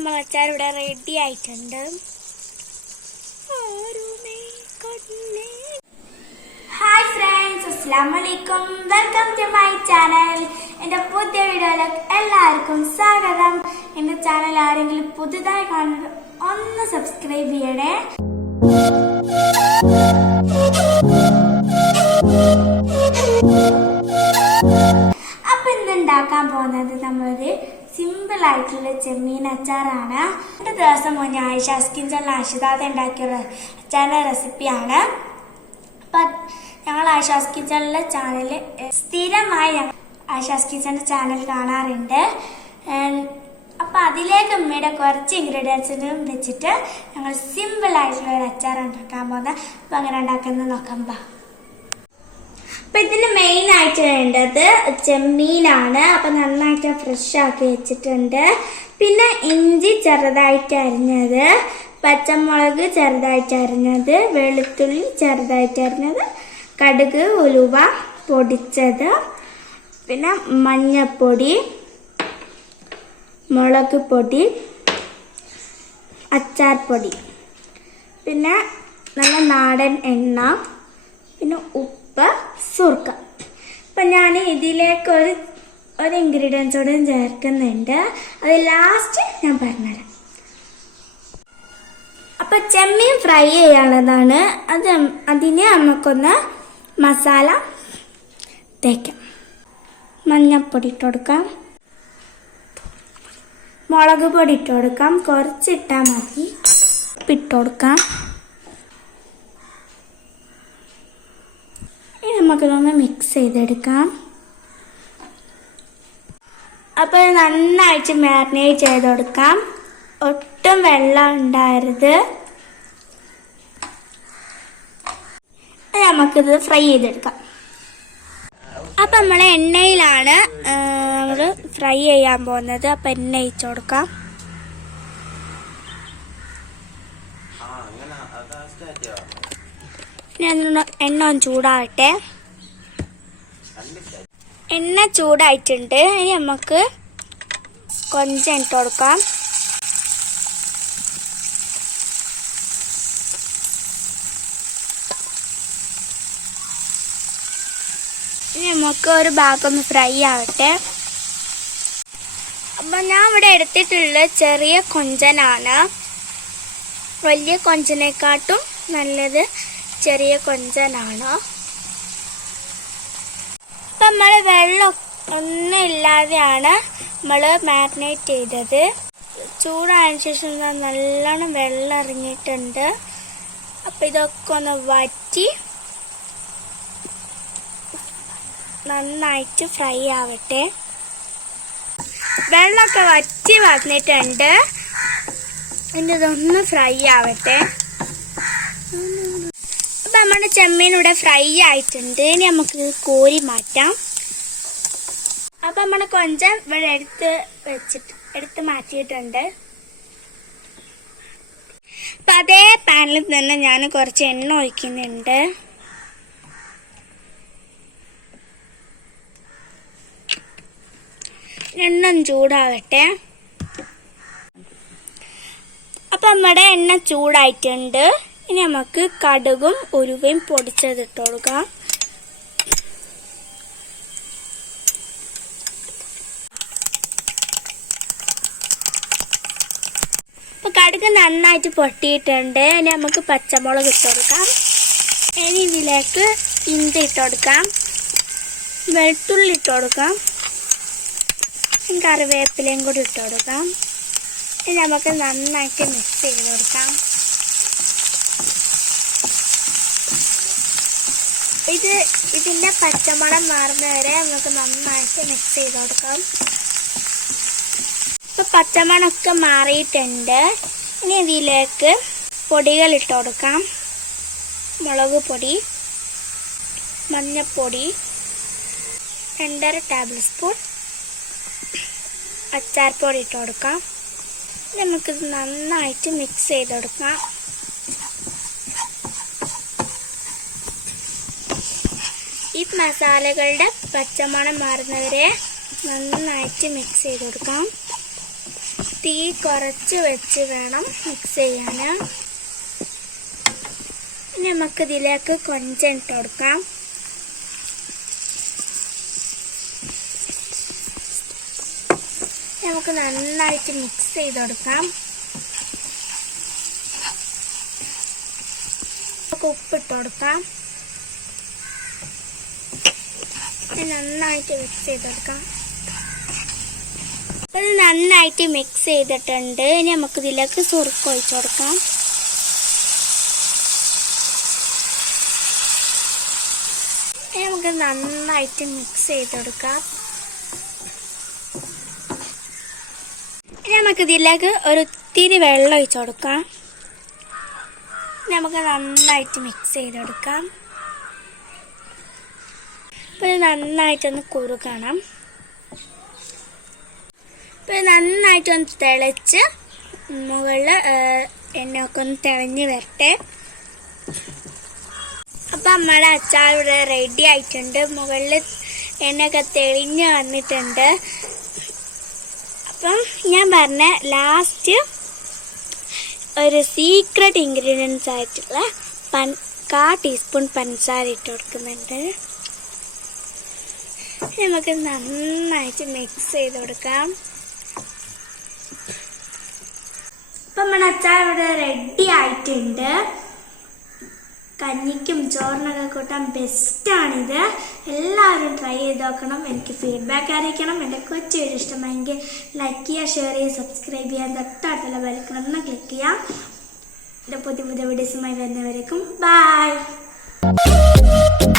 നമ്മൾ അച്ചാർ ഇവിടെ റെഡി ആയിട്ടുണ്ട്. ഹായ് ഫ്രണ്ട്സ് അസ്സാം വലൈക്കും വെൽക്കം ടു മൈ ചാനൽ എന്റെ പുതിയ വീഡിയോയിലേക്ക് എല്ലാവർക്കും സ്വാഗതം. എന്റെ ചാനൽ ആരെങ്കിലും പുതുതായി കാണുന്നത് ഒന്ന് സബ്സ്ക്രൈബ് ചെയ്യണേ. അപ്പൊ ഇന്ന് ഉണ്ടാക്കാൻ പോകുന്നത് നമ്മളൊരു സിമ്പിൾ ആയിട്ടുള്ള ചെമ്മീൻ അച്ചാറാണ്. രണ്ട് ദിവസം മുന്നേ ആയിഷ സ്കിൻചൽ ആശിതാദ ഉണ്ടാക്കിയ അച്ചാറിന്റെ റെസിപ്പിയാണ് അപ്പൊ ഞങ്ങൾ ആശാസ് കിച്ചണിലെ ചാനൽ സ്ഥിരമായി ഞങ്ങൾ ആശാസ് കിച്ചണിന്റെ ചാനൽ കാണാറുണ്ട്. അപ്പോൾ അപ്പൊ അതിലേക്ക് ഉമ്മയുടെ കുറച്ച് ഇൻഗ്രീഡിയൻസിനും വെച്ചിട്ട് ഞങ്ങൾ സിമ്പിൾ ആയിട്ടുള്ള ഒരു അച്ചാർ ഉണ്ടാക്കാൻ പോകുന്നത്. അപ്പൊ അങ്ങനെ ഉണ്ടാക്കുന്നത് നോക്കാം അപ്പൊ ഇതിന് ആയിട്ട് വേണ്ടത് ചെമ്മീനാണ്. അപ്പൊ നന്നായിട്ട് ഫ്രഷ് ആക്കി വെച്ചിട്ടുണ്ട്. പിന്നെ ഇഞ്ചി ചെറുതായിട്ട് അരിഞ്ഞത് പച്ചമുളക് ചെറുതായിട്ട് അരിഞ്ഞത് വെളുത്തുള്ളി ചെറുതായിട്ട് അരിഞ്ഞത് കടുക് ഉലുവ പൊടിച്ചത് പിന്നെ മഞ്ഞപ്പൊടി മുളക് പൊടി അച്ചാർ പൊടി. പിന്നെ നല്ല നാടൻ എണ്ണ പിന്നെ ഉപ്പ് സുർക്ക. അപ്പം ഞാൻ ഇതിലേക്ക് ഒരു ഒരു ഇൻഗ്രീഡിയൻസ് കൂടെ ചേർക്കുന്നുണ്ട്. അത് ലാസ്റ്റ് ഞാൻ പറഞ്ഞുതരാം. അപ്പൊ ചെമ്മീൻ ഫ്രൈ ചെയ്യാനുള്ളതാണ്. അത് അതിന് നമുക്കൊന്ന് മസാല തേക്കാം. മഞ്ഞപ്പൊടി ഇട്ട് കൊടുക്കാം. മുളക് പൊടി ഇട്ട് കൊടുക്കാം. കുറച്ചിട്ടാൽ മതി. ഉപ്പിട്ട് കൊടുക്കാം. നമുക്കിതൊന്ന് മിക്സ് ചെയ്തെടുക്കാം. അപ്പോൾ നന്നായിട്ട് മാരിനേറ്റ് ചെയ്ത് കൊടുക്കാം. ഒട്ടും വെള്ളം ഉണ്ടായിരുത് നമുക്കിത് ഫ്രൈ ചെയ്തെടുക്കാം. അപ്പം നമ്മൾ എണ്ണയിലാണ് നമ്മൾ ഫ്രൈ ചെയ്യാൻ പോകുന്നത്. അപ്പം എണ്ണ ഒഴിച്ചു കൊടുക്കാം. എണ്ണ ഒന്ന് ചൂടാവട്ടെ. എണ്ണ ചൂടായിട്ടുണ്ട്. ഇനി നമുക്ക് കൊഞ്ചം ഇട്ട് കൊടുക്കാം. ഇനി നമുക്ക് ഒരു ഭാഗം ഫ്രൈ ആവട്ടെ. അപ്പം ഞാൻ ഇവിടെ എടുത്തിട്ടുള്ള ചെറിയ കൊഞ്ചനാണ്. വലിയ കൊഞ്ചനെക്കാട്ടും നല്ലത് ചെറിയ കൊഞ്ചനാണ്. ഇപ്പം നമ്മൾ വെള്ളം ഒന്നും ഇല്ലാതെയാണ് നമ്മൾ മാരിനേറ്റ് ചെയ്തത്. ചൂടായ ശേഷം നല്ലോണം വെള്ളം ഇറങ്ങിയിട്ടുണ്ട്. അപ്പം ഇതൊക്കെ ഒന്ന് വറ്റി നന്നായിട്ട് ഫ്രൈ ആവട്ടെ. വെള്ളമൊക്കെ വറ്റി വന്നിട്ടുണ്ട്. ഇനി ഇതൊന്ന് ഫ്രൈ ആവട്ടെ. അപ്പൊ നമ്മുടെ ചെമ്മീൻ ഇവിടെ ഫ്രൈ ആയിട്ടുണ്ട്. ഇനി നമുക്ക് കോരി മാറ്റാം. അപ്പൊ നമ്മുടെ കൊഞ്ചം ഇവിടെ എടുത്ത് വെച്ചിട്ട് എടുത്ത് മാറ്റിയിട്ടുണ്ട്. അപ്പൊ അതേ പാനിൽ തന്നെ ഞാൻ കുറച്ച് എണ്ണ ഒഴിക്കുന്നുണ്ട്. എണ്ണം ചൂടാവട്ടെ. അപ്പൊ നമ്മുടെ എണ്ണ ചൂടായിട്ടുണ്ട്. ഇനി നമുക്ക് കടുകും ഉരുവയും പൊടിച്ചതിട്ട് കൊടുക്കാം. കടുക് നന്നായിട്ട് പൊട്ടിയിട്ടുണ്ട്. ഇനി നമുക്ക് പച്ചമുളക് ഇട്ട് കൊടുക്കാം. ഇനി ഇതിലേക്ക് ഇഞ്ചി ഇട്ട് കൊടുക്കാം. വെളുത്തുള്ളി ഇട്ട് കൊടുക്കാം. കറിവേപ്പിലയും കൂടി ഇട്ട് കൊടുക്കാം. ഇനി നമുക്ക് നന്നായിട്ട് മിക്സ് ചെയ്ത് കൊടുക്കാം. ഇത് ഇതിന്റെ പച്ചമണം മാറുന്ന വരെ നമുക്ക് നന്നായിട്ട് മിക്സ് ചെയ്ത് കൊടുക്കാം. ഇപ്പൊ പച്ചമണമൊക്കെ മാറിയിട്ടുണ്ട്. ഇനി ഇതിലേക്ക് പൊടികൾ ഇട്ട് കൊടുക്കാം. മുളക് പൊടി മഞ്ഞപ്പൊടി രണ്ടര ടേബിൾ സ്പൂൺ അച്ചാർപ്പൊടി ഇട്ട് കൊടുക്കാം. നമുക്കിത് നന്നായിട്ട് മിക്സ് ചെയ്ത് കൊടുക്കാം. ഈ മസാലകളുടെ പച്ചമണം മാറുന്നവരെ നന്നായിട്ട് മിക്സ് ചെയ്ത് കൊടുക്കാം. തീ കുറച്ച് വെച്ച് വേണം മിക്സ് ചെയ്യാൻ ഇനി നമുക്ക് ഇതിലേക്ക് കൊഞ്ചം ഇട്ട് കൊടുക്കാം. നമുക്ക് നന്നായിട്ട് മിക്സ് ചെയ്ത് കൊടുക്കാം. നമുക്ക് ഉപ്പിട്ട് കൊടുക്കാം. നന്നായിട്ട് മിക്സ് ചെയ്തെടുക്കാം. ഇത് നന്നായിട്ട് മിക്സ് ചെയ്തിട്ടുണ്ട്. ഇനി നമുക്ക് ഇതിലേക്ക് സുറുക്ക് ഒഴിച്ചു കൊടുക്കാം. ഇനി നമുക്ക് നന്നായിട്ട് മിക്സ് ചെയ്തെടുക്കാം. ഇനി നമുക്ക് ഇതിലേക്ക് ഒരു ഒത്തിരി വെള്ളം ഒഴിച്ചു കൊടുക്കാം. നമുക്ക് നന്നായിട്ട് മിക്സ് ചെയ്തെടുക്കാം. നന്നായിട്ടൊന്ന് കുറുകണം ഇപ്പൊ നന്നായിട്ടൊന്ന് തിളച്ച് മുകളിൽ എണ്ണയൊക്കെ ഒന്ന് തിളഞ്ഞ് വരട്ടെ. അപ്പം നമ്മുടെ അച്ചാർ ഇവിടെ റെഡി ആയിട്ടുണ്ട്. മുകളിൽ എണ്ണയൊക്കെ തെളിഞ്ഞ് വന്നിട്ടുണ്ട്. അപ്പം ഞാൻ പറഞ്ഞ ലാസ്റ്റ് ഒരു സീക്രട്ട് ഇൻഗ്രീഡിയൻസ് ആയിട്ടുള്ള പൻ കാ ടീസ്പൂൺ പഞ്ചസാര ഇട്ട് കൊടുക്കുന്നുണ്ട്. നമുക്ക് നന്നായിട്ട് മിക്സ് ചെയ്ത് കൊടുക്കാം. ഇപ്പം നമ്മുടെ അച്ചാർ ഇവിടെ റെഡി ആയിട്ടുണ്ട്. കഞ്ഞിക്കും ചോറിനൊക്കെ കൂട്ടാൻ ബെസ്റ്റാണിത് എല്ലാവരും ട്രൈ ചെയ്ത് നോക്കണം. എനിക്ക് ഫീഡ്ബാക്ക് അറിയിക്കണം. എന്റെ കൊച്ചു വീഡിയോ ഇഷ്ടമായെങ്കിൽ ലൈക്ക് ചെയ്യുക ഷെയർ ചെയ്യുക സബ്സ്ക്രൈബ് ചെയ്യുക തൊട്ടടുത്തുള്ള ബെൽക്കണമെന്ന് ക്ലിക്ക് ചെയ്യാം. എന്റെ പുതിയ പുതിയ വീഡിയോസുമായി വരുന്നവരേക്കും Thank